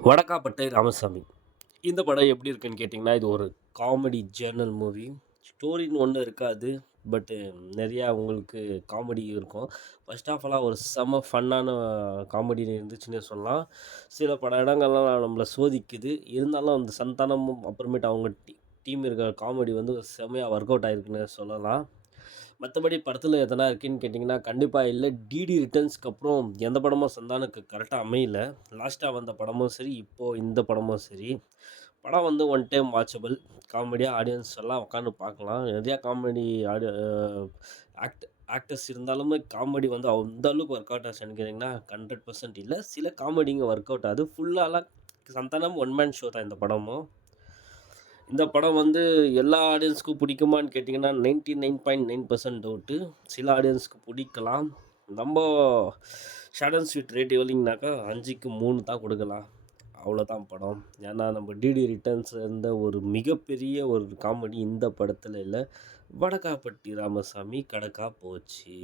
வடக்காப்பட்டை ராமசாமி. இந்த படம் எப்படி இருக்குன்னு கேட்டிங்கன்னா, இது ஒரு காமெடி ஜேர்னல் மூவி. ஸ்டோரின்னு ஒண்ணும் இருக்காது. பட்டு நெறையா உங்களுக்கு காமெடி இருக்கும். ஃபர்ஸ்ட் ஆஃப் ஆலா ஒரு செம்ம ஃபன்னான காமெடி இருந்துச்சுன்னே சொல்லலாம். சில பல இடங்கள்லாம் நம்மள சோதிக்குது. இருந்தாலும் அந்த சந்தானமும் அப்புறமேட்டு அவங்க டீம் இருக்கிற காமெடி வந்து செம்மையா ஒர்க் அவுட் ஆயிருக்குன்னு சொல்லலாம். மத்தபடி படத்தில எதனா இருக்குன்னு கேட்டிங்கன்னா, கண்டிப்பா இல்ல. டிடி ரிட்டர்ன்ஸ்க்கு அப்புறம் எந்த படமும் சந்தானுக்கு கரெக்ட்டா அமையல. லாஸ்ட்டா வந்த படமும் சரி, இப்போ இந்த படமும் சரி. படம் வந்து ஒன் டைம் வாட்சபிள். காமெடியா ஆடியன்ஸ் எல்லாம் உட்காந்து பார்க்கலாம். நெறையா காமெடி ஆடி ஆக்ட் ஆக்டர்ஸ் இருந்தாலுமே காமெடி வந்து அந்த அளவுக்கு ஒர்க் அவுட் ஆச்சான்னு கேட்டிங்கன்னா, 100% இல்ல. சில காமெடிங்க ஒர்க் அவுட் ஆகுது. ஃபுல்லாலாம் சந்தானம் ஒன் மேன் ஷோ தான் இந்த படமும். இந்த படம் வந்து எல்லா ஆடியன்ஸ்க்கும் பிடிக்குமான்னு கேட்டிங்கன்னா, 99.9% டவுட்டு. சில ஆடியன்ஸ்க்கு பிடிக்கலாம். நம்ப ஷார்ட் அண்ட் ஸ்வீட் ரேட் எவ்வளோங்கனாக்கா 5க்கு 3 தான் குடுக்கலாம். அவ்வளோதான் படம். ஏன்னா, நம்ம டிடி ரிட்டர்ன்ஸ் இருந்த ஒரு மிகப்பெரிய ஒரு காமெடி இந்த படத்துல இல்ல. வடக்காப்பட்டி ராமசாமி கடக்கா போச்சு.